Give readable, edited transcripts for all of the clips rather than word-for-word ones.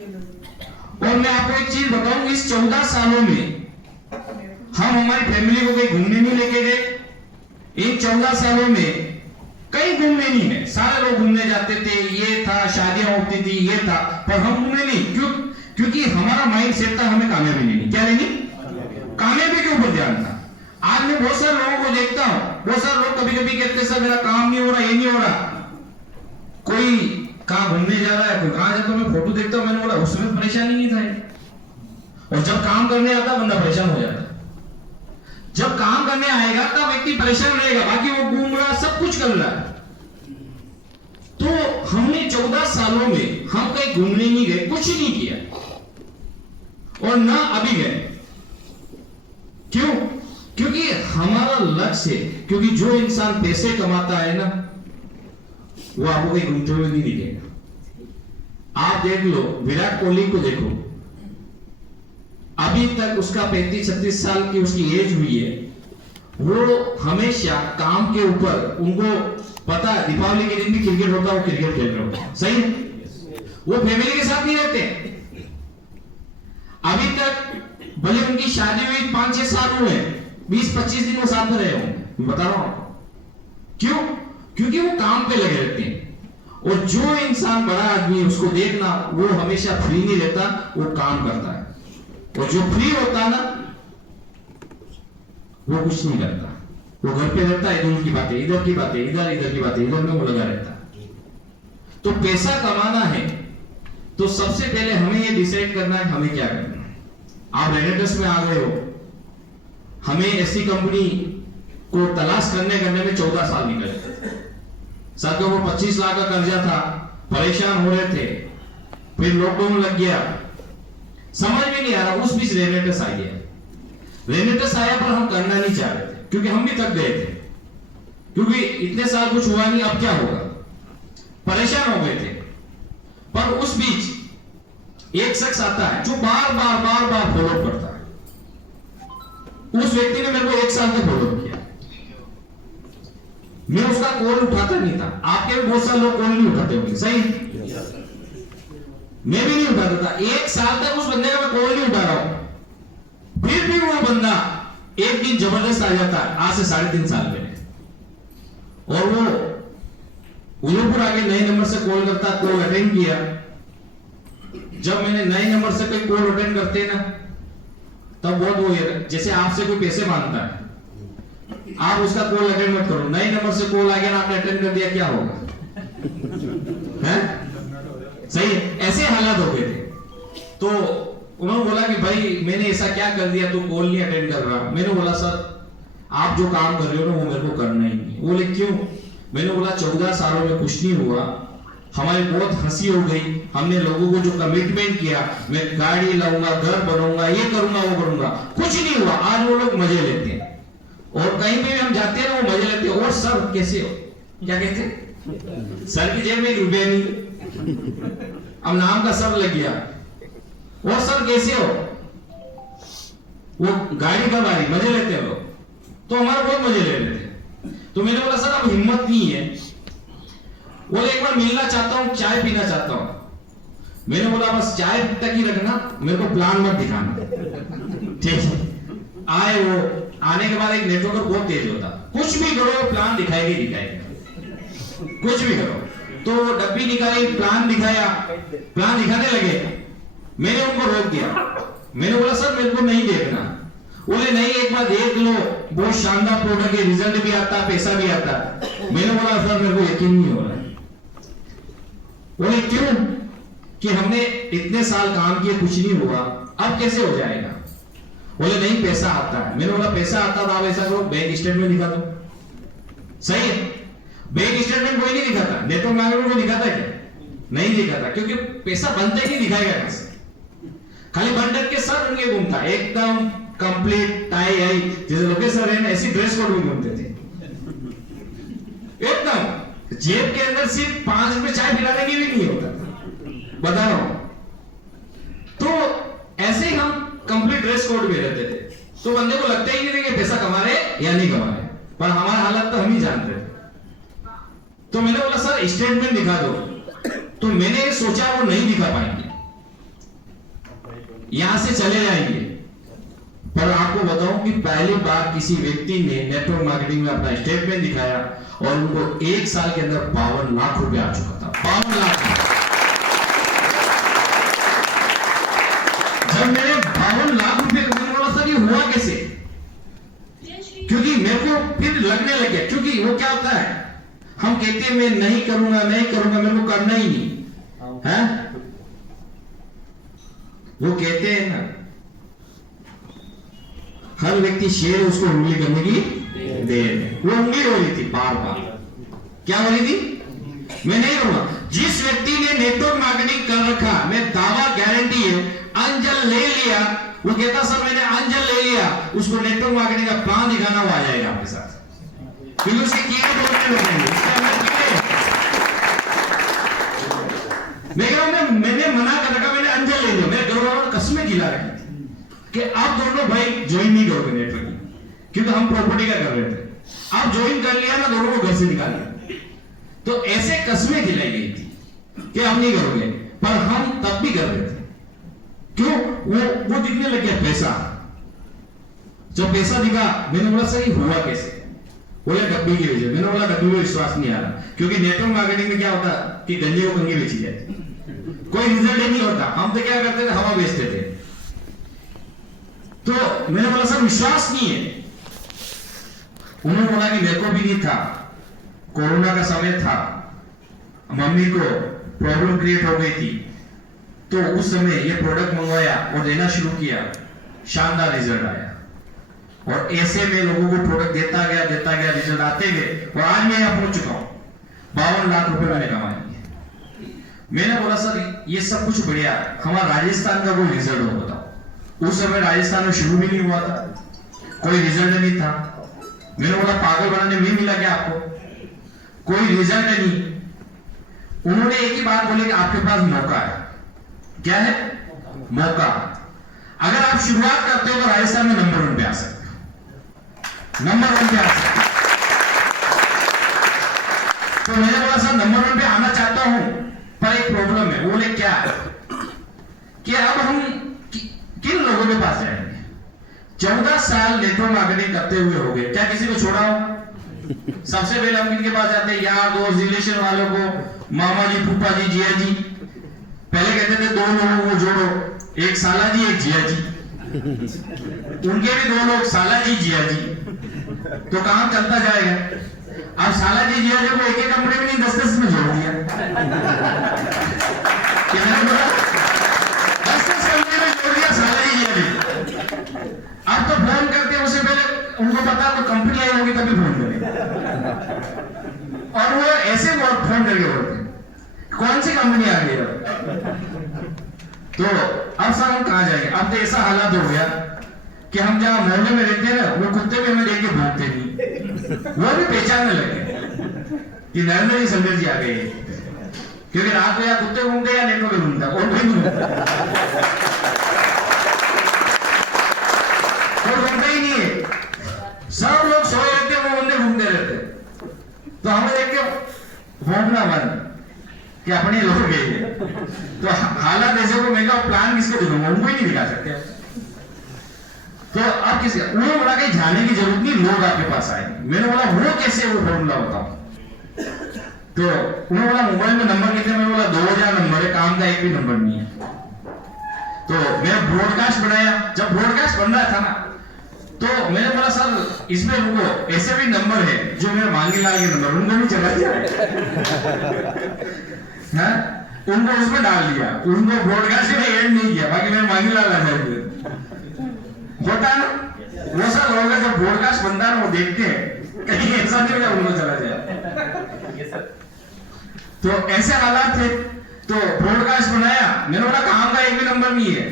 और मैं आपको एक चीज बताऊं, इस 14 सालों में हम हमारी फैमिली को कहीं घूमने नहीं लेके गए। इन 14 सालों में कहीं घूमने नहीं गए। सारे लोग घूमने जाते थे, ये था, शादियां होती थी, ये था, पर हम घूमने नहीं। क्योंकि हमारा माइंड सेट था हमें कामयाबी लेनी। क्या लेनी? कामयाबी के ऊपर ध्यान था। आज मैं बहुत सारे लोगों को देखता हूं, बहुत सारे लोग कभी कभी कहते सर मेरा काम नहीं हो रहा, ये नहीं हो रहा। कोई कहां घूमने जा रहा है, कोई कहां जाता, मैं फोटो देखता हूं, मैंने बोला उसमें परेशानी नहीं था। और जब काम करने आता बंदा परेशान हो जाता। जब काम करने आएगा तब व्यक्ति परेशान रहेगा, बाकी वो घूम रहा, सब कुछ कर रहा है। तो हमने 14 सालों में हम कहीं घूमने नहीं गए, कुछ नहीं किया और ना अभी गए। क्यों? क्योंकि हमारा लक्ष्य है। क्योंकि जो इंसान पैसे कमाता है ना, वो आपको कहीं घूमते हुए नहीं दिखेगा। आप देख लो, विराट कोहली को देखो, अभी तक उसका 35-36 साल की उसकी एज हुई है। वो हमेशा काम के ऊपर, उनको पता है दीपावली के दिन भी क्रिकेट होता है, वो क्रिकेट खेल रहे होते हैं। सही है? वो फैमिली के साथ नहीं रहते। अभी तक भले उनकी शादी हुई 5-6 साल हुए, 20-25 दिन वो साथ में रहे होंगे। बता रहा हूं क्यों? क्योंकि वो काम पे लगे रहते हैं। और जो इंसान बड़ा आदमी, उसको देखना, वो हमेशा फ्री नहीं रहता, वो काम करता है। और जो फ्री होता है ना, वो कुछ नहीं करता, वो घर पे रहता है, इधर की बातें इधर की बातें इधर, इधर की बातें इधर में वो लगा रहता है। तो पैसा कमाना है तो सबसे पहले हमें ये डिसाइड करना है हमें क्या करना है। आप रेनेटस में आ गए हो, हमें ऐसी कंपनी को तलाश करने में 14 साल निकले। सर के ऊपर 25 लाख का कर्जा था, परेशान हो रहे थे, फिर लॉकडाउन लग गया, समझ में नहीं आ रहा। उस बीच रेनेटस आ गया। रेनेटस आया पर हम करना नहीं चाह रहे थे, क्योंकि हम भी थक गए थे, क्योंकि इतने साल कुछ हुआ नहीं, अब क्या होगा, परेशान हो गए थे। पर उस बीच एक शख्स आता है जो बार बार फॉलो करता है। उस व्यक्ति ने मेरे को 1 साल से फॉलो किया। मैं उसका कॉल उठाता नहीं था। आपके भी बहुत सारे लोग कॉल नहीं उठाते होंगे, सही? मैं भी नहीं उठाता था। 1 साल तक उस बंदे का मैं कॉल नहीं उठा रहा हूं, फिर भी वो बंदा एक दिन जबरदस्त आ जाता है, आज से 3.5 साल पहले, और वो उदयपुर आके नए नंबर से कॉल करता। कॉल अटेंड किया। जब मैंने नए नंबर से कोई कॉल अटेंड करते ना, तब बहुत वो जैसे आपसे कोई पैसे मांगता है, आप उसका कॉल अटेंड मत करो। नए नंबर से कॉल आ गया ना, आपने अटेंड कर दिया, क्या होगा? है? सही है? ऐसे हालात हो गए थे। तो उन्होंने बोला कि भाई मैंने ऐसा क्या कर दिया तू कॉल नहीं अटेंड कर रहा। मैंने बोला सर आप जो काम कर रहे हो ना वो मेरे को करना ही नहीं। बोले क्यों? मैंने बोला 14 सालों में कुछ नहीं हुआ, हमारी बहुत हंसी हो गई। हमने लोगों को जो कमिटमेंट किया, मैं गाड़ी लाऊंगा, घर बनाऊंगा, ये करूंगा, वो करूंगा, कुछ नहीं हुआ। आज वो लोग मजे लेते हैं, और कहीं भी हम जाते हैं ना वो मजे लेते हैं। और सर कैसे हो? क्या कहते हैं? सर की जेब में रुपया नहीं, अब नाम का सर लग गया। और सर कैसे हो? वो गाड़ी कब आ रही, मजे लेते हैं लोग। तो हमारा बहुत मजे ले रहे थे। तो मैंने बोला सर अब हिम्मत नहीं है। बोले एक बार मिलना चाहता हूं, चाय पीना चाहता हूं। मैंने बोला बस चाय तक ही रखना, मेरे को प्लान मत दिखाना। ठीक है? आए वो, आने के बाद एक नेटवर्कर बहुत तेज होता, कुछ भी करो प्लान दिखाएगी, कुछ भी करो। तो डब्बी निकाली, प्लान दिखाया, प्लान दिखाने लगे। मैंने उनको रोक दिया। मैंने बोला सर मेरे को नहीं देखना। बोले नहीं एक बार देख लो, बहुत शानदार प्रोडक्ट है, रिजल्ट भी आता, पैसा भी आता। मैंने बोला सर मेरे को यकीन नहीं हो रहा है। बोले क्यों? कि हमने इतने साल काम किए, कुछ नहीं हुआ, अब कैसे हो जाएगा? बोले नहीं पैसा आता है। मैंने बोला पैसा आता तो आप ऐसा करो, बैंक स्टेटमेंट दिखा दो। सही है? बैंक स्टेटमेंट कोई नहीं दिखाता, नेटवर्क मार्केटर को दिखाता है क्या? नहीं दिखाता, क्योंकि पैसा बनते ही दिखाएगा कैसे? खाली बंडल के सर उनके घूमता, एकदम कंप्लीट टाई आई, जैसे लोकेश सर है ना, ऐसी ड्रेस कोड में घूमते थे एकदम। जेब के अंदर सिर्फ 5 रुपए चाय पिलाने की भी नहीं होता, बता रहा हूं। तो ऐसे ही हम कंप्लीट ड्रेस कोड में रहते थे। तो बंदे को लगता ही नहीं था कि पैसा कमा रहे या नहीं कमा रहे, पर हमारा हालत तो हम ही जानते थे। तो मैंने बोला सर स्टेटमेंट दिखा दो। तो मैंने सोचा वो नहीं दिखा पाएंगे, यहां से चले जाएंगे। पर आपको बताऊं कि पहली बार किसी व्यक्ति ने नेटवर्क मार्केटिंग में अपना स्टेटमेंट दिखाया और उनको 1 साल के अंदर 52 लाख रुपए आ चुका था। 52 लाख। जब मैंने 52 लाख रुपए कमाने वाला था, ये हुआ कैसे? क्योंकि मेरे को फिर लगने लगे, क्योंकि वो क्या होता है, हम कहते हैं मैं नहीं करूंगा, मेरे को करना ही नहीं है। वो कहते हैं ना, हर व्यक्ति शेर उसको उंगली करने की देर है। वो उंगली हो रही थी बार बार। क्या हो रही थी? मैं नहीं करूंगा। जिस व्यक्ति ने नेटवर्क मार्केटिंग कर रखा, मैं दावा गारंटी है, अंजल ले लिया, वो कहता सर मैंने अंजल ले लिया, उसको नेटवर्क मार्केटिंग का प्लान दिखाना, वो आ जाएगा आपके साथ। क्योंकि उसके कीड़े बोलने लगेंगे, उसके अंदर कीड़े। मैं कह रहा हूं, मैंने मना कर रखा, मैंने अंजल ले लिया, मेरे घर वालों ने कसमें खिला रखी कि आप दोनों भाई ज्वाइन नहीं करोगे नेटवर्किंग, क्योंकि हम प्रॉपर्टी का कर रहे थे। आप ज्वाइन कर लिया ना, दोनों को घर से निकाल दिया। तो ऐसे कसमें खिलाई गई थी कि आप नहीं करोगे, पर हम तब भी कर रहे थे। क्यों? वो दिखने लग गया पैसा। जब पैसा दिखा, मैंने बोला सही हुआ कैसे? बोले डब्बी की वजह। मैंने बोला डब्बी में विश्वास नहीं आ रहा, क्योंकि नेटवर्क मार्केटिंग में क्या होता कि गंजे को कंगी बेची जाती, कोई रिजल्ट ही नहीं होता। हम तो क्या करते थे, हवा बेचते थे। तो मैंने बोला सर विश्वास नहीं है। उन्होंने बोला कि मेरे को भी नहीं था, कोरोना का समय था, मम्मी को प्रॉब्लम क्रिएट हो गई थी, तो उस समय ये प्रोडक्ट मंगवाया और देना शुरू किया, शानदार रिजल्ट आया। और ऐसे में लोगों को प्रोडक्ट देता गया, रिजल्ट आते गए, और आज मैं यहां पहुंच चुका हूं। 52 लाख रुपए मैंने कमाए। मैंने बोला सर ये सब कुछ बढ़िया, हमारा राजस्थान का कोई रिजल्ट हो बताओ। उस समय राजस्थान में शुरू भी नहीं हुआ था, कोई रिजल्ट नहीं था। मैंने बोला पागल बनाने में मिला क्या आपको? कोई रिजल्ट नहीं। उन्होंने एक ही बात बोली कि आपके पास मौका है। क्या है? मौका। अगर आप शुरुआत करते हो तो राजस्थान में नंबर 1 पे आ सकते हो, नंबर 1 पे आ सकते हो। तो मैंने बोला सर नंबर 1 पे आना चाहता हूं, पर एक प्रॉब्लम है। बोले क्या? कि अब हम किन लोगों के पास जाएंगे? 14 साल नेटवर्क मार्केटिंग करते हुए हो गए, क्या किसी को छोड़ा हो? सबसे पहले हम किनके पास जाते हैं? यार दोस्त, रिलेशन वालों को, मामा जी, फूफा जी, जिया जी। पहले कहते थे 2 लोगों को जोड़ो, एक साला जी, एक जिया जी। उनके भी 2 लोग, साला जी, जिया जी। तो काम चलता जाएगा। अब साला जी, जिया जी को एक एक कंपनी में नहीं 10-10 में जोड़ दिया। अब तो फोन करते हैं, उससे पहले उनको पता तो कंपनी आई होगी तभी फोन करेंगे। और वो ऐसे फोन करके बोलते हैं कौन सी कंपनी आ गई है? तो अब सर हम कहां जाएंगे? अब तो ऐसा हालात हो गया कि हम जहां मोहल्ले में रहते हैं ना, वो कुत्ते भी हमें देख के भौंकते नहीं, वो भी पहचानने लगे कि नरेंद्र जी, संजय जी आ गए। क्योंकि रात को या कुत्ते घूमते या नेटवर्क में घूमता, और कोई नहीं ही नहीं है। सब लोग सोए रहते हैं, वो बंदे घूमते रहते। तो हमें देख के भौंकना बंद कि अपने लोग गए। तो हालात ऐसे को, मैं प्लान किसको दिखाऊंगा? उनको ही नहीं दिखा सकते। तो अब किसी उन्होंने बोला कि जाने की जरूरत नहीं, लोग आपके पास आएंगे। मैंने बोला वो कैसे? वो फॉर्मूला बताओ। तो उन्होंने बोला मोबाइल में नंबर कितने? मैंने बोला 2000 नंबर है, काम का एक भी नंबर नहीं है। तो मैंने ब्रॉडकास्ट बनाया। जब ब्रॉडकास्ट बन रहा था ना, तो मैंने बोला सर इसमें उनको ऐसे भी नंबर है जो मेरे मांगे लाल के नंबर, उनको भी चला दिया है, उनको उसमें डाल दिया, उनको ब्रॉडकास्ट में ऐड नहीं किया, बाकी मेरे मांगे लाल आ जाएंगे। होता ना वो सर लोग जब ब्रॉडकास्ट बनता है ना, वो देखते हैं कहीं ऐसा नहीं हो उनको चला जाए। तो ऐसे हालात थे। तो ब्रॉडकास्ट बनाया, मैंने बोला काम का एक भी नंबर नहीं है।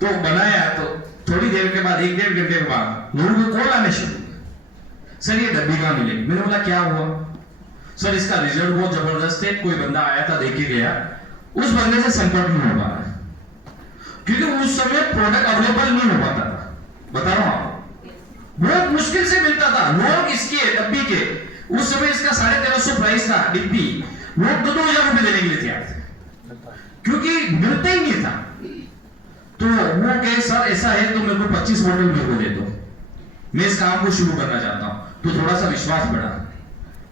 तो बनाया, तो थोड़ी देर के बाद, 1-1.5 घंटे के बाद लोगों को कॉल आने शुरू हुए, सर ये डब्बी कहां मिलेगी? मैंने बोला क्या हुआ? सर इसका रिजल्ट बहुत जबरदस्त है, कोई बंदा आया था, देख के गया। उस बंदे से संपर्क नहीं हो पा रहा, क्योंकि उस समय प्रोडक्ट अवेलेबल नहीं हो पाता था। बता रहा हूं आपको, बहुत मुश्किल से मिलता था। लोग इसके डब्बी के, उस समय इसका 1350 प्राइस था डिब्बी, लोग 2-2000 रुपए देने के लिए तैयार थे, क्योंकि मिलता ही नहीं था। सर ऐसा है तो मेरे को 25 बोतल मेरे को दे दो, मैं इस काम को शुरू करना चाहता हूं। तो थोड़ा सा विश्वास बढ़ा।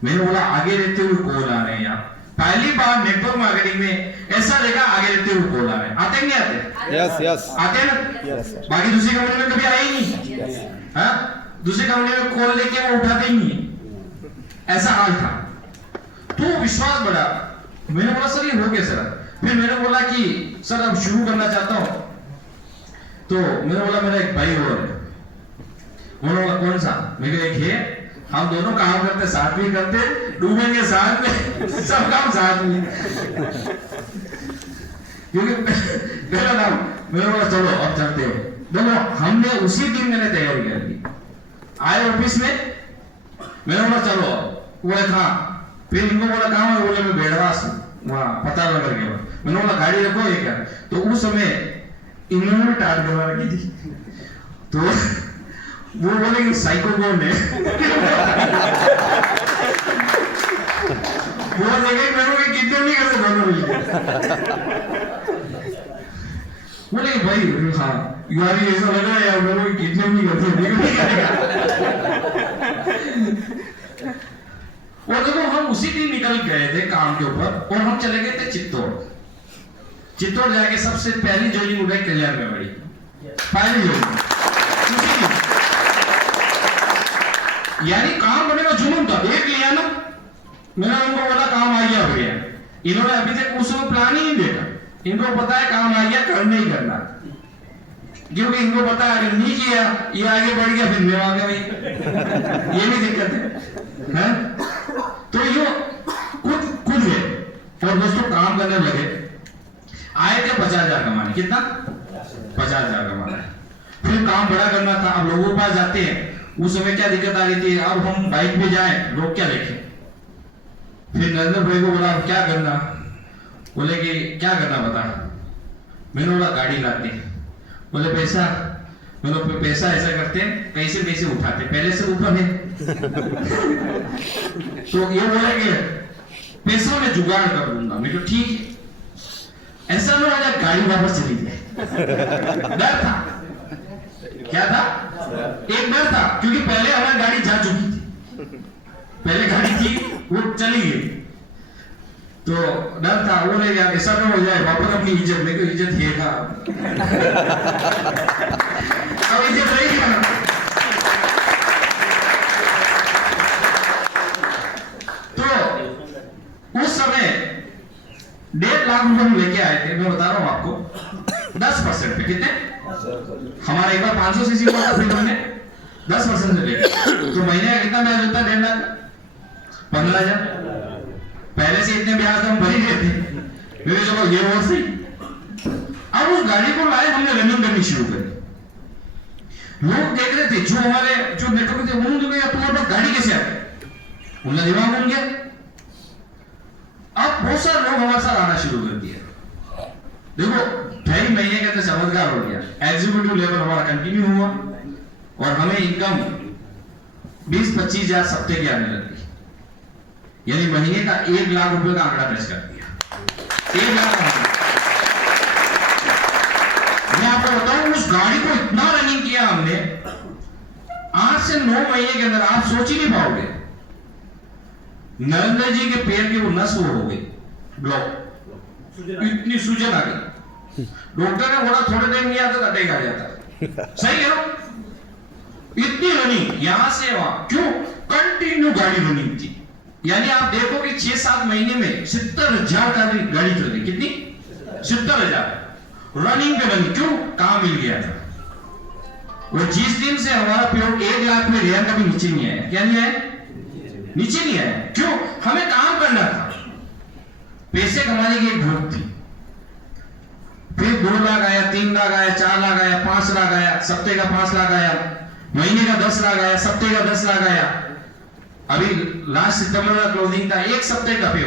मैंने बोला आगे रहते हुए कॉल आ रहे हैं यार, पहली बार नेटवर्क मार्केटिंग में ऐसा देखा आगे रहते हुए कॉल आ रहे हैं। आते हैं नहीं आते? यस यस आते हैं ना? बाकी दूसरी कंपनी में कभी आए ही नहीं। हाँ, दूसरी कंपनी में कॉल लेके वो उठाते ही नहीं, ऐसा हाल था। तो विश्वास बढ़ा। मैंने बोला सर ये हो गया सर। फिर मैंने बोला कि सर अब शुरू करना चाहता हूं। तो मैंने बोला मेरा एक भाई और है। उन्होंने बोला कौन सा? मैं कहा एक है, हम दोनों काम करते साथ में करते, डूबेंगे साथ में, सब काम साथ में। क्योंकि मेरा नाम, मैंने बोला चलो अब चलते हैं। देखो हमने उसी दिन मैंने तैयारी कर ली। आए ऑफिस में, मैंने बोला चलो, वो कहा, फिर इनको बोला कहाँ है? बोले मैं बेड़वास वहाँ पता लगा गया। मैंने बोला गाड़ी रखो ये क्या? तो उस समय इन्होंने भी टाट करवा रखी थी। तो वो बोले कि साइको कौन है? वो देखे मेरे को कितने नहीं करते दोनों बोले भाई हाँ यार ये ऐसा लग रहा है यार मेरे को कितने नहीं करते। और देखो हम उसी दिन निकल गए थे काम के ऊपर और हम चले गए थे चित्तौड़। चित्तौड़ जाके सबसे पहली ज्वाइनिंग उठाई कल्याण में बड़ी, पहली ज्वाइनिंग। यानी काम करने का जुनून था, देख लिया ना। मैंने उनको बोला काम आ गया भैया। इन्होंने अभी तक उसमें प्लान ही नहीं देखा। इनको पता है काम आ गया, करना ही करना, क्योंकि इनको पता है अगर नहीं किया ये आगे बढ़ गया फिर मैं आ गया भाई। ये भी दिक्कत है? तो यो खुद है। और दोस्तों काम करने लगे। आए थे 50,000 कमाने। कितना? 50,000 कमाना। फिर काम बड़ा करना था। अब लोगों के पास जाते हैं, उस समय क्या दिक्कत आ रही थी, अब हम बाइक पे जाएं लोग क्या देखें। फिर नरेंद्र भाई को बोला क्या करना? बोले कि क्या करना बता। मैंने बोला गाड़ी लाते। बोले पैसा? मैंने पैसा ऐसा करते हैं, पैसे उठाते, पहले से ऊपर है। तो ये बोले कि पैसा मैं जुगाड़ कर दूंगा। मैं तो ठीक है, ऐसा ना हो जाए गाड़ी वापस चली जाए। डर था। क्या था? एक डर था, क्योंकि पहले हमारी गाड़ी जा चुकी थी, पहले गाड़ी थी वो चली गई। तो डर था, वो नहीं यार ऐसा ना हो जाए वापस अपनी इज्जत, मेरे को इज्जत है था। अब इज्जत रहेगी ना। तो उस समय 1.5 लाख रुपए हम लेके आए थे। मैं बता रहा हूं आपको 10% पे। कितने? हमारा एक बार 500 सीसी का था, फिर हमने 10% से लेके। तो महीने का कितना ब्याज होता है? 1.5 लाख, 15,000। पहले से इतने ब्याज हम भर ही गए थे। मेरे चलो ये और सही। अब उस गाड़ी को लाए, हमने रनिंग करनी शुरू करी। लोग देख रहे थे, जो हमारे जो नेटवर्क थे, उन्होंने तुम्हारे पास गाड़ी कैसे आ गई? उनका दिमाग घूम गया। अब बहुत सारे लोग हमारे साथ आना शुरू कर दिया। देखो 2.5 महीने का तो चमत्कार हो गया। एग्जीक्यूटिव लेवल हमारा कंटिन्यू हुआ और हमें इनकम 20-25 हजार सप्ताह की आने लगी। यानी महीने का 1 लाख रुपए का आंकड़ा टच कर दिया। 1 लाख। मैं आपको बताऊं उस गाड़ी को इतना रनिंग किया हमने, 8 से 9 महीने के अंदर आप सोच ही नहीं पाओगे। नरेंद्र जी के पैर की वो नस वो हो गई ब्लॉक, इतनी सूजन आ गई। डॉक्टर ने बोला थोड़े दिन नहीं आता तो अटैक आ जाता। सही है? इतनी रनिंग यहां से वहां, क्यों? कंटिन्यू गाड़ी रनिंग थी। यानी आप देखो कि 6-7 महीने में 70,000 का गाड़ी चल गई। कितनी? 70,000 रनिंग पे रनिंग। क्यों? काम मिल गया था। वो जिस दिन से हमारा पेड़ 1 लाख में गया कभी नीचे नहीं आया। क्या नहीं आया? नीचे नहीं आया। क्यों? हमें काम करना था, पैसे कमाने की एक भूख थी। फिर 2 लाख आया, 3 लाख आया, 4 लाख आया, 5 लाख आया, सप्ते का 5 लाख आया, महीने का 10 लाख आया, सप्ते का 10 लाख आया। अभी लास्ट सितंबर का क्लोजिंग था, एक सप्ते का पे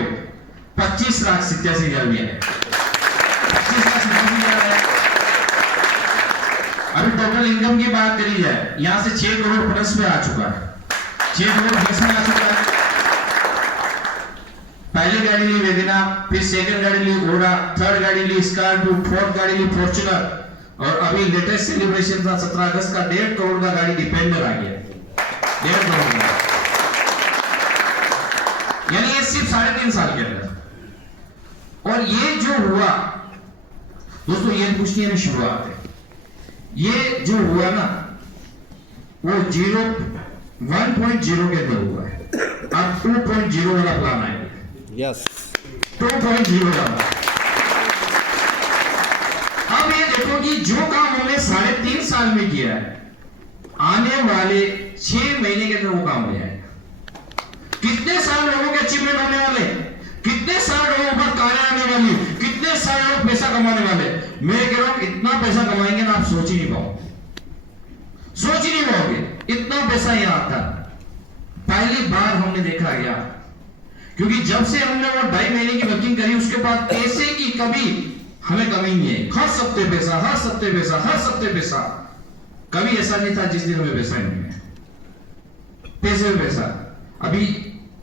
25,87,000 में है। 25,87,000 है। अभी टोटल इनकम की बात करी जाए, यहां से 6 करोड़ प्लस में आ चुका है। 6 करोड़ प्लस में आ चुका है। पहली गाड़ी ली वेगना, फिर सेकंड गाड़ी ली घोड़ा, थर्ड गाड़ी ली स्कॉर्पियो, फोर्थ गाड़ी ली फॉर्च्यूनर, और अभी लेटेस्ट सेलिब्रेशन था 17 अगस्त का, 1.5 करोड़ का गाड़ी डिफेंडर आ गया, 1.5 करोड़ का, यानी ये सिर्फ 3.5 साल के अंदर। और ये जो हुआ दोस्तों, ये कुछ नहीं है, शुरुआत है। ये जो हुआ ना वो 1.0 के अंदर हुआ है, अब 2.0 वाला प्लान आएगा। यस, 2.0 वाला। अब ये देखो कि जो काम हमने 3.5 साल में किया है, आने वाले 6 महीने के अंदर वो काम हो जाएगा। कितने साल लोगों के अचीवमेंट होने वाले, कितने साल लोगों पर कार्य आने वाली, कितने साल लोग पैसा कमाने वाले। मैं कह रहा हूं इतना पैसा कमाएंगे ना, आप सोच ही नहीं पाओगे, सोच ही नहीं पाओगे इतना पैसा यहां आता। पहली बार हमने देखा गया, क्योंकि जब से हमने वो 2.5 महीने की वर्किंग करी, उसके बाद पैसे की कभी हमें कमी नहीं है। हर सप्ते पैसा, हर सप्ते पैसा, हर सप्ते पैसा। कभी ऐसा नहीं था जिस दिन हमें पैसा नहीं है, पैसे में पैसा। अभी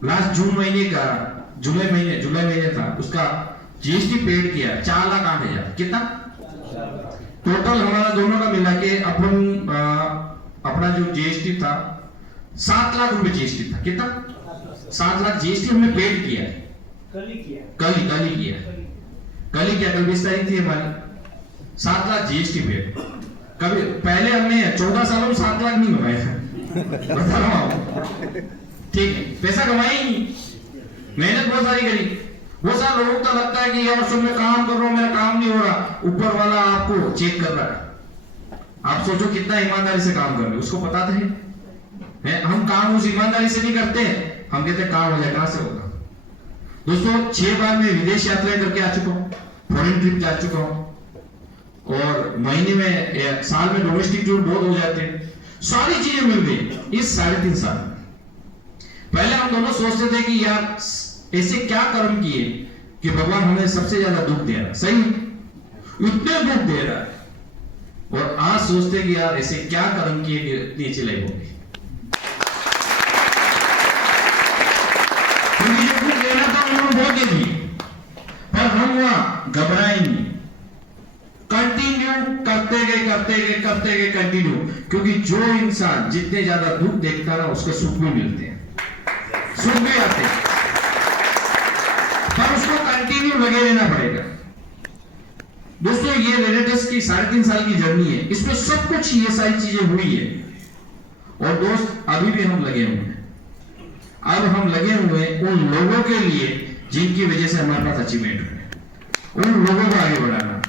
लास्ट जुलाई महीने था, उसका जीएसटी पेड किया 4,08,000। कितना टोटल हमारा दोनों का मिला के अपना जो जीएसटी था 7 लाख रुपए जीएसटी था। कितना 7 लाख जीएसटी हमने पेड किया है। कल ही किया, कल 20 तारीख थी हमारी। 7 लाख जीएसटी पेड। कभी पहले हमने 14 सालों में 7 लाख नहीं कमाया, बता रहा हूं। ठीक है, पैसा कमाई नहीं, मेहनत बहुत सारी करी। वो सारे लोगों को लगता है कि यार सब मैं काम कर रहा हूं, मेरा काम नहीं हो रहा, ऊपर वाला आपको चेक कर रहा है। आप सोचो कितना ईमानदारी से काम कर रहे हो, उसको पता तो है। हम काम उस ईमानदारी से नहीं करते, हम कहते काम हो जाए, कहां से होगा। दोस्तों 6 बार मैं विदेश यात्राएं करके आ चुका हूं, फॉरेन ट्रिप जा चुका हूं, और महीने में साल में डोमेस्टिक टूर बहुत हो जाते हैं। सारी चीजें मिल गई इस 3.5 साल में। पहले हम दोनों सोचते थे कि यार ऐसे क्या कर्म किए कि भगवान हमें सबसे ज्यादा दुख दे रहा है, सही इतने दुख दे रहा है। और आज सोचते कि यार ऐसे क्या कर्म किए कि इतनी चिल्लाई होगी। क्योंकि जो कुछ लेना था उन्होंने बहुत दे दी, पर हम वहां घबराए नहीं, कंटिन्यू करते गए कंटिन्यू। क्योंकि जो इंसान जितने ज्यादा दुख देखता ना, उसके सुख भी मिलते हैं, सुख भी आते हैं, पर उसको कंटिन्यू लगे रहना पड़ेगा। दोस्तों ये वेनेटस की 3.5 साल की जर्नी है, इसमें सब कुछ ये सारी चीजें हुई है। और दोस्त अभी भी हम लगे हुए हैं। अब हम लगे हुए हैं उन लोगों के लिए जिनकी वजह से हमारे पास अचीवमेंट है। उन लोगों को आगे बढ़ाना,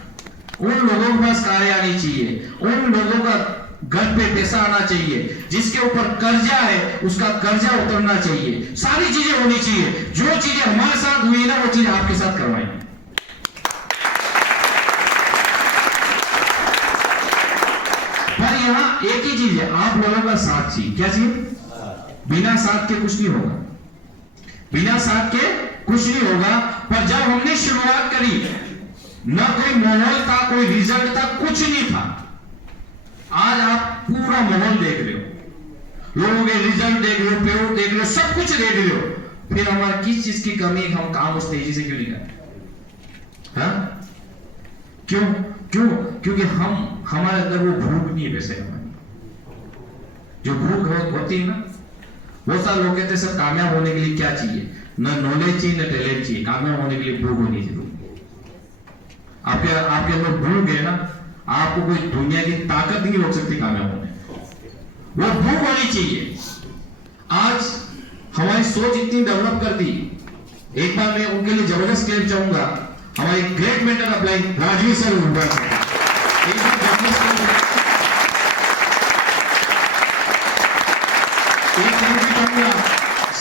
उन लोगों के पास कार्य आनी चाहिए, उन लोगों का घर पे पैसा आना चाहिए, जिसके ऊपर कर्जा है उसका कर्जा उतरना चाहिए, सारी चीजें होनी चाहिए। जो चीजें हमारे साथ हुई ना, वो चीज आपके साथ करवाएंगे। पर यहां एक ही चीज है, आप लोगों का साथ चाहिए। क्या चाहिए? बिना साथ के कुछ नहीं होगा, बिना साथ के कुछ नहीं होगा। पर जब हमने शुरुआत करी, ना कोई माहौल था, कोई रिजल्ट था, कुछ नहीं था। आज आप पूरा माहौल देख रहे हो, लोगों के रिजल्ट देख रहे हो, पेड़ देख रहे हो, सब कुछ देख रहे हो। फिर हमारी किस चीज की कमी, हम काम उस तेजी से क्यों नहीं करते? हाँ? क्यों? क्योंकि हमारे अंदर वो भूख नहीं है। वैसे हमारी जो भूख होती है ना, बहुत सारे लोग कहते हैं सर कामयाब होने के लिए क्या चाहिए? ना नॉलेज चाहिए, ना टैलेंट चाहिए, कामयाब होने के लिए भूख होनी चाहिए। आपके अंदर भूख है ना, आपको कोई दुनिया की ताकत नहीं रोक सकती कामयाब होने, वो भूख होनी चाहिए। आज हमारी सोच इतनी डेवलप कर दी। एक बार मैं उनके लिए जबरदस्त क्लेम चाहूंगा, हमारे great mentor apply Rajveer sir Mumbai से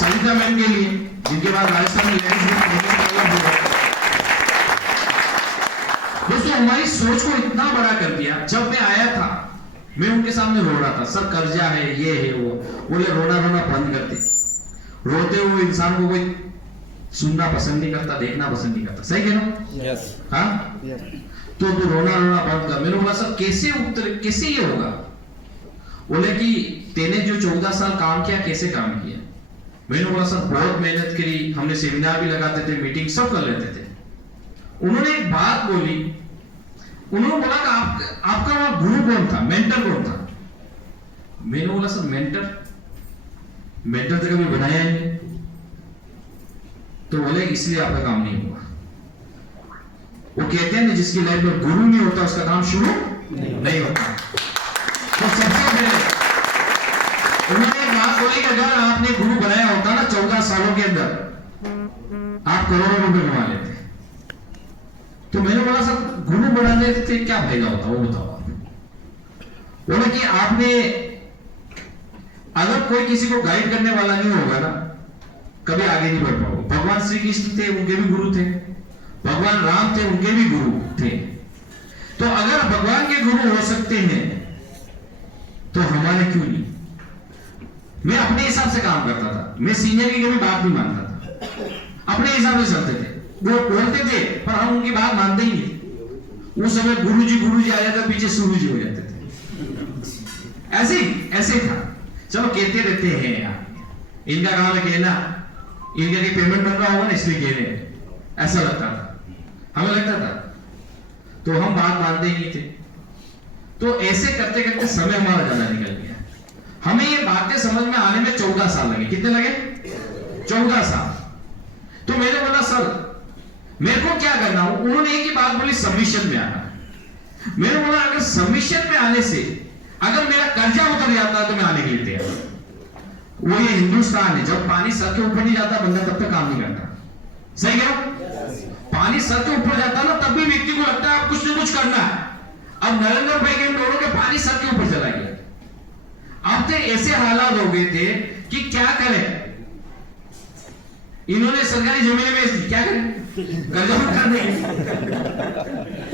सरिता मैम के लिए, जिनके बाद राजस्थान में दोस्तों हमारी सोच को इतना बड़ा कर दिया। जब मैं आया था, मैं उनके सामने रो रहा था, सर कर्जा है, ये है, वो बोले रोना बंद कर दे। रोते हुए इंसान को कोई सुनना पसंद नहीं करता, देखना पसंद नहीं करता, सही कह रहा हूं? यस। हाँ, तो तू रोना बंद कर। मैंने बोला सर कैसे ये होगा? बोले कि तेने जो 14 साल काम किया, कैसे काम किया? मैंने बोला सर बहुत मेहनत करी, हमने सेमिनार भी लगाते थे, मीटिंग सब कर लेते थे। उन्होंने एक बात बोली, उन्होंने बोला कि आपका वहां गुरु कौन था, मेंटर कौन था? मैंने बोला सर मेंटर तो कभी बनाया ही नहीं। तो बोले इसलिए आपका काम नहीं हुआ। वो कहते हैं ना जिसकी लाइफ में गुरु नहीं होता उसका काम शुरू नहीं होता। तो सबसे पहले उन्होंने एक बात बोली कि अगर आपने गुरु बनाया होता ना 14 सालों के अंदर आप करोड़ों रुपए कमा लेते। तो मैंने बोला सर गुरु बनाने से क्या फायदा होता वो बताओ आप। बोले कि आपने अगर कोई किसी को गाइड करने वाला नहीं होगा ना कभी आगे नहीं बढ़ पाओगे। भगवान श्री कृष्ण थे, उनके भी गुरु थे। भगवान राम थे, उनके भी गुरु थे। तो अगर भगवान के गुरु हो सकते हैं तो हमारे क्यों नहीं? मैं अपने हिसाब से काम करता था, मैं सीनियर की कभी बात नहीं मानता था, अपने हिसाब से चलते थे। वो बोलते थे पर हम उनकी बात मानते ही नहीं। उस समय गुरुजी आ जाता, पीछे सुरुजी हो जाते थे। ऐसे था। चलो कहते रहते हैं यार, इनका काम है कहना, इनका की पेमेंट बन रहा होगा ना इसलिए कह रहे हैं, ऐसा लगता था, हमें लगता था। तो हम बात मानते ही नहीं थे। तो ऐसे करते करते समय हमारा ज्यादा निकल गया। हमें ये बातें समझ में आने में 14 साल लगे। कितने लगे? 14 साल। तो मैंने बोला सर मेरे को क्या करना हो? उन्होंने एक ही बात बोली, सबमिशन में आना। मैंने बोला अगर सबमिशन में आने से अगर मेरा कर्जा उतर जाता तो मैं आने के लिए तैयार। वो ये हिंदुस्तान है, जब पानी सर के ऊपर नहीं जाता बंदा तब तक काम नहीं करता। सही कह? पानी सर के ऊपर जाता ना तब भी व्यक्ति को लगता है अब कुछ ना कुछ करना है। अब नरेंद्र भाई के दोनों के पानी सर के ऊपर चला गया। अब तो ऐसे हालात हो गए थे कि क्या करें। इन्होंने सरकारी जमीनें बेच दी, क्या करें? कर्जा कर देंगे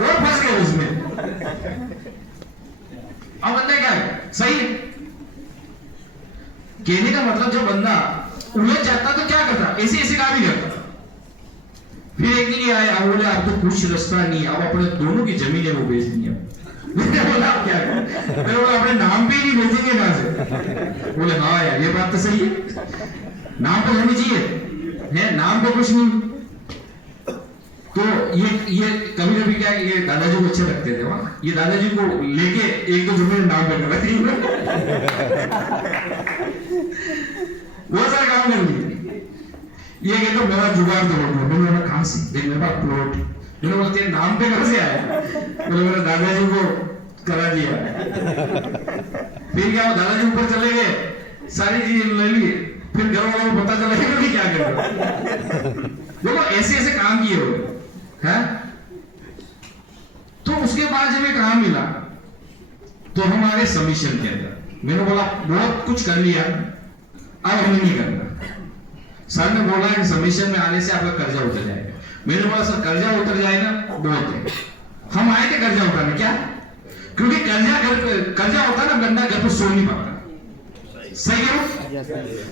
और फंस गए उसमें। अब बंदा क्या है? सही है। कहने का मतलब जब बंदा उलझ जाता तो क्या करता? ऐसे काम ही करता। फिर एक दिन आए, अब बोले आप तो कुछ रास्ता नहीं, अब अपने दोनों की जमीनें वो बेच दी। मैंने बोला आप क्या करें? मैंने बोला अपने नाम पे ही नहीं बेचेंगे कहां से? बोले हाँ यार ये बात तो सही है, नाम तो होनी चाहिए, है नाम पे कुछ नहीं। तो ये कभी कभी क्या ये दादाजी को अच्छे लगते थे वहां, ये दादाजी को लेके एक दो जमीन नाम पे करवा थी, बहुत सारे काम कर लिए। ये कहते तो मेरा जुगाड़ तो मैंने बोला कहां से? देख मेरे पास प्लॉट। मैंने बोला तेरे नाम पे कैसे आया? बोले मेरे दादाजी को करा दिया। फिर क्या दादाजी ऊपर चले गए, सारी चीज ले ली, फिर घर वालों को पता चला कि क्या कर रहा। देखो ऐसे काम किए हुए हैं। तो उसके बाद जब ये काम मिला तो हम आ गए सबमिशन के अंदर। मैंने बोला बहुत कुछ कर लिया, अब हमें नहीं करना। सर ने बोला कि सबमिशन में आने से आपका कर्जा उतर जाएगा। मैंने बोला सर कर्जा उतर जाएगा बहुत है, हम आए थे कर्जा उतारने, क्या? क्योंकि कर्जा होता ना बंदा घर पर सो नहीं पाता। सही है?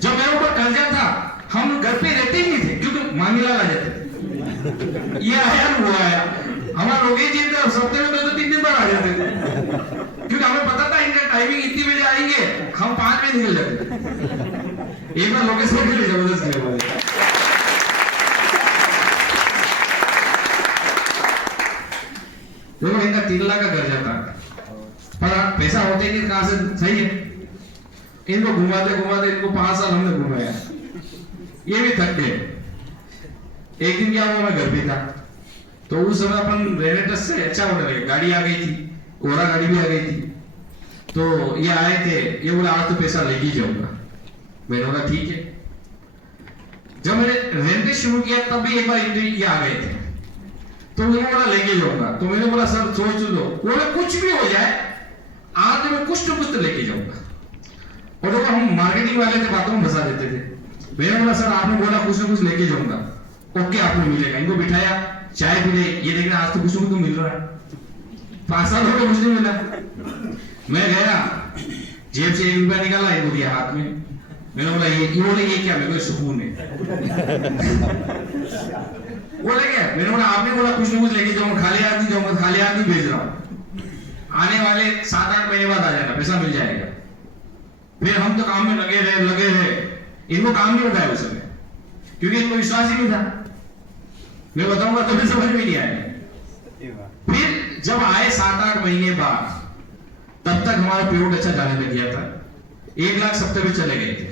जब मेरे ऊपर कर्जा था हम घर पे रहते ही नहीं थे क्योंकि मांगीलाल आ जाते थे। ये आया वो आया, हमारा लोग ही जीते सप्ताह में 2-3 दिन बाद आ जाते थे क्योंकि हमें पता था इनका टाइमिंग इतनी बजे आएंगे, हम 5 बजे निकल जाते। एक बार लोकेशन के लिए जबरदस्त खेले बोले। देखो इनका 3 लाख का कर्जा था पर पैसा होते नहीं कहां से? सही है। इनको घुमाते इनको 5 साल हमने घुमाया, ये भी थक गए। एक दिन क्या हुआ, मैं घर पे था तो उस समय अपन रेनेटस से अच्छा होने लगे, गाड़ी आ गई थी, ओरा गाड़ी भी आ गई थी। तो ये आए थे, ये बोला आज तो पैसा लेके जाऊंगा। मैंने बोला ठीक है। जब मैंने रेंटे शुरू किया तब भी एक बार ये आ गए थे तो उन्होंने बोला लेके जाऊंगा। तो मैंने बोला सर सोच लो, बोले कुछ भी हो जाए आज मैं कुछ तो लेके जाऊंगा। और देखो हम मार्केटिंग वाले थे, बातों में फंसा देते थे। मैंने बोला सर आपने बोला कुछ ना कुछ लेके जाऊंगा, ओके आपको मिलेगा। इनको बिठाया, चाय पी ले, ये देखना आज तो कुछ ना कुछ मिल रहा है। 5 साल हो गए कुछ नहीं मिला। मैं गया जेब से 1 रुपया निकाला, इनको दिया हाथ में। मैंने बोला ये बोले ये क्या? मेरे को सुकून है। बोले क्या? मैंने बोला आपने बोला कुछ ना कुछ लेके जाऊंगा, खाली हाथ नहीं जाऊंगा, खाली हाथ नहीं भेज रहा हूं। आने वाले 7-8 महीने बाद आ जाएगा, पैसा मिल जाएगा। फिर हम तो काम में लगे रहे। इनको काम नहीं बताया उस समय क्योंकि इनको विश्वास ही नहीं था। मैं बताऊंगा तो समझ में नहीं आएगा। फिर जब आए 7-8 महीने बाद, तब तक हमारा पेमेंट अच्छा जाने लग गया था। 1 लाख सप्ते पे चले गए थे।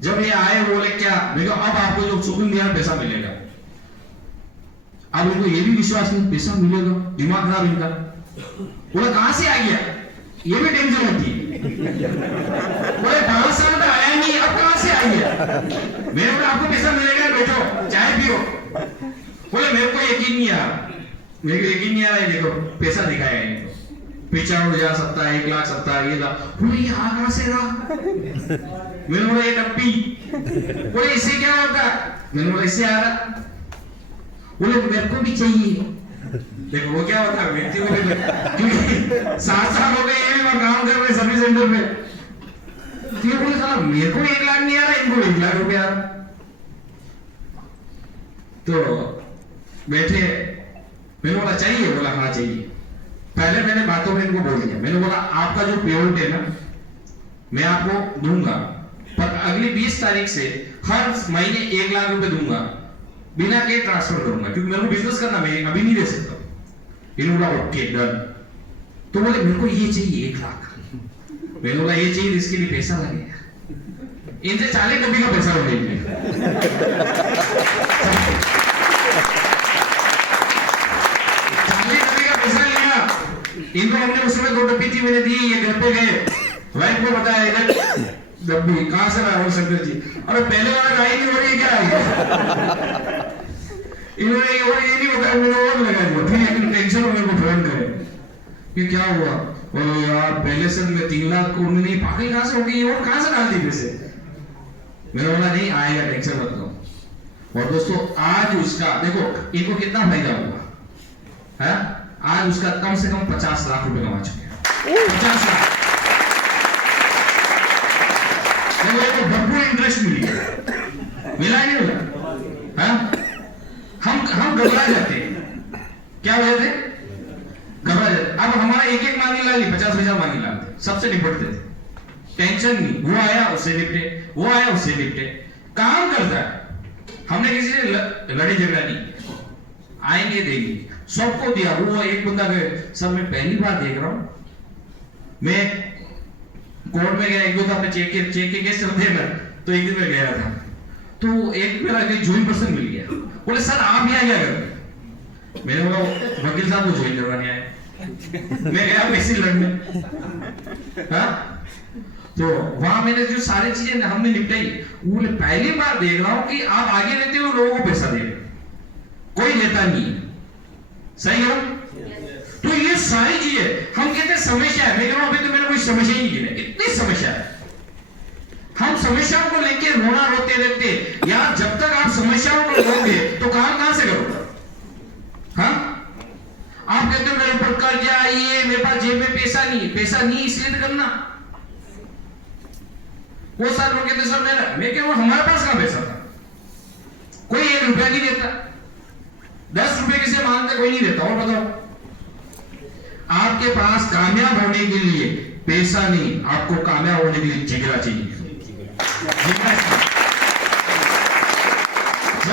जब ये आए बोले क्या, देखो अब आपको जो सुकून दिया पैसा मिलेगा। अब इनको ये भी विश्वास नहीं पैसा मिलेगा, दिमाग खराब इनका। बोला कहां से आ गया, ये भी टेंशन होती है। बोले 5 साल में आया नहीं, अब कहां से आ गया। मेरे बोला आपको पैसा मिलेगा, बैठो चाय पियो। बोले मेरे को यकीन नहीं आ रहा, मेरे को यकीन नहीं आ रहा है, देखो पैसा दिखाया है इनको 95,000 सप्ताह, 1 लाख सप्ताह, ये था। बोले ये आ कहां से रहा। मैंने बोला ये टप्पी। बोले इससे क्या होता, मैंने बोला इससे आ रहा। बोले मेरे को भी चाहिए। देखो वो क्या होता है, व्यक्ति को क्योंकि 7 साल हो गए ये भी काम कर रहे सर्विस सेंटर में। तो ये बोले साला मेरे को 1 लाख नहीं आ रहा, इनको 1 लाख रुपया आ रहा। तो बैठे, मैंने बोला चाहिए, बोला हाँ चाहिए। पहले मैंने बातों में इनको बोल दिया, मैंने बोला आपका जो पेमेंट है ना मैं आपको दूंगा, पर अगली 20 तारीख से हर महीने 1 लाख रुपए दूंगा, बिना के ट्रांसफर करूंगा, क्योंकि मेरे को बिजनेस करना, मैं अभी नहीं दे सकता। इन्होंने बोला ओके डन। तो बोले मेरे को ये चाहिए 1 लाख। मैंने बोला ये चाहिए, इसके लिए पैसा लगेगा, इनसे 40 डब्बी का पैसा लगेगा। 40 डब्बी का पैसा लिया इनको, हमने उस समय 2 डब्बी थी, मैंने दी, ये घर पे गए, वाइफ को बताया इधर डब्बी कहां से लाया हो शंकर जी, अरे पहले वाला गाय नहीं हो रही क्या है। इन्होंने ये नहीं बताया, मैंने और लगा दिया। फिर लेकिन टेंशन हो, मेरे को फोन करे कि क्या हुआ। बोलो यार पहले से मैं 3 लाख को नहीं, पागल कहां से हो गई और कहां से डाल दी पैसे। मैंने बोला नहीं आएगा, टेंशन मत लो। और दोस्तों आज उसका देखो इनको कितना फायदा हुआ है, आज उसका कम से कम 50 लाख रुपए कमा चुके हैं। 50 लाख भरपूर इंटरेस्ट मिला नहीं मिला। हम घबरा जाते हैं, क्या हो जाते, घबरा जाते। अब हमारा एक मांगी ला ली, 50,000 मांगी लाते, सबसे निपटते थे, टेंशन नहीं। वो आया उससे निपटे, वो आया उससे निपटे, काम करता है। हमने किसी से लड़े झगड़ा नहीं, आएंगे देंगे, सबको दिया। वो एक बंदा गए, सब मैं पहली बार देख रहा हूं, मैं कोर्ट में गया, एक दो अपने चेक के केस चलते हैं ना, तो एक दिन में गया था, तो एक मेरा ज्वाइन पर्सन मिल गया। बोले सर आप यहाँ क्या कर रहे। मैंने बोला वकील साहब को ज्वाइन करवाने आए। मैं गया पैसे लड़ने, तो वहां मैंने जो सारी चीजें हमने निपटाई। बोले पहली बार देख रहा हूं कि आप आगे रहते हो, लोगों को पैसा दे रहे, कोई लेता नहीं है, सही हो। तो ये सारी चीजें हम कहते हैं समस्या है, मैं कह रहा हूं अभी तो मैंने कोई समस्या ही नहीं है, इतनी समस्या है। हम समस्याओं को लेके रोना रोते रहते यार, जब तक आप समस्याओं को रोगे तो काम कहां से करोगे। हाँ आप कहते हो मेरे पर कर्जा, ये मेरे पास जेब में पैसा नहीं, पैसा नहीं इसलिए तो करना। वो सर लोग कहते सर मैं कह रहा हूं हमारे पास कहां पैसा था, कोई 1 रुपया नहीं देता, 10 रुपए किसे मांगते, कोई नहीं देता। और बताओ आपके पास कामयाब होने के लिए पैसा नहीं, आपको कामयाब होने के लिए जिगरा चाहिए।